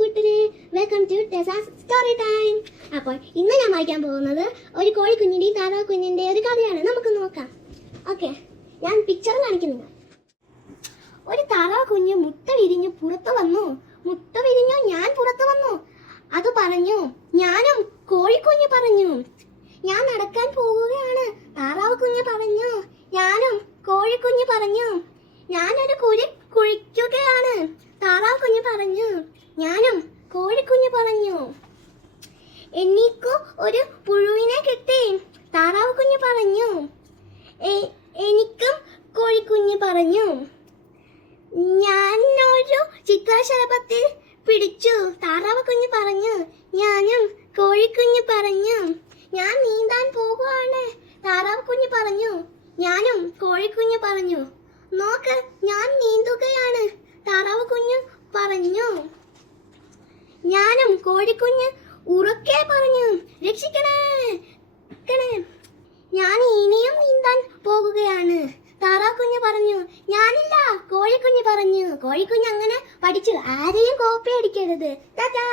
കൂട്ടരെ, welcome to ടെസാസ് story time. അപ്പോൾ ഇന്ന് ഞാൻ വായിക്കാൻ പോകുന്നത് ഒരു കോഴിക്കുഞ്ഞിൻ്റെയും താറാവ് കുഞ്ഞിൻ്റെ ഒരു കഥയാണ്. നമുക്ക് നോക്കാം. ഓക്കെ, ഞാൻ പിക്ചർ കാണിക്കുന്നില്ല. ഒരു താറാവ് കുഞ്ഞ് മുട്ട വിരിഞ്ഞു പുറത്തു വന്നു. മുട്ട വിരിഞ്ഞു, ഞാൻ പുറത്തു വന്നു. അത് പറഞ്ഞു. ഞാനും കോഴിക്കുഞ്ഞ് പറഞ്ഞു, ഞാൻ നടക്കാൻ പോവുകയാണ്. താറാവ് കുഞ്ഞ് പറഞ്ഞു. ഞാനും കോഴിക്കുഞ്ഞ് പറഞ്ഞു, ഞാനൊരു കുഴി കുഴിക്കുകയാണ്. താറാവ് കുഞ്ഞ് പറഞ്ഞു. ഞാനും കോഴിക്കുഞ്ഞ് പറഞ്ഞു. എനിക്ക് ഒരു പുഴുവിനെ കിട്ടി. താറാവ് കുഞ്ഞ് പറഞ്ഞു. എനിക്കും കോഴിക്കുഞ്ഞ് പറഞ്ഞു. ഞാനൊരു ചിത്രശലഭത്തെ പിടിച്ചു. താറാവ് കുഞ്ഞ് പറഞ്ഞു. ഞാനും കോഴിക്കുഞ്ഞ് പറഞ്ഞു. ഞാൻ നീന്താൻ പോകുകയാണ്. താറാവ് കുഞ്ഞ് പറഞ്ഞു. ഞാനും കോഴിക്കുഞ്ഞ് പറഞ്ഞു. നോക്ക്, ഞാൻ നീന്തുകയാണ്. താറാവ് കുഞ്ഞ് പറഞ്ഞു. ഞാനും കോഴിക്കുഞ്ഞ് ഉറക്കെ പറഞ്ഞു, രക്ഷിക്കണേ. ഞാൻ ഇനിയും നീന്താൻ പോകുകയാണ്. താറാവ് കുഞ്ഞ് പറഞ്ഞു. ഞാനില്ല, കോഴിക്കുഞ്ഞ് പറഞ്ഞു. കോഴിക്കുഞ്ഞ് അങ്ങനെ പഠിച്ചു. ആരെയും കോപ്പി അടിക്കരുത്. ടാറ്റാ.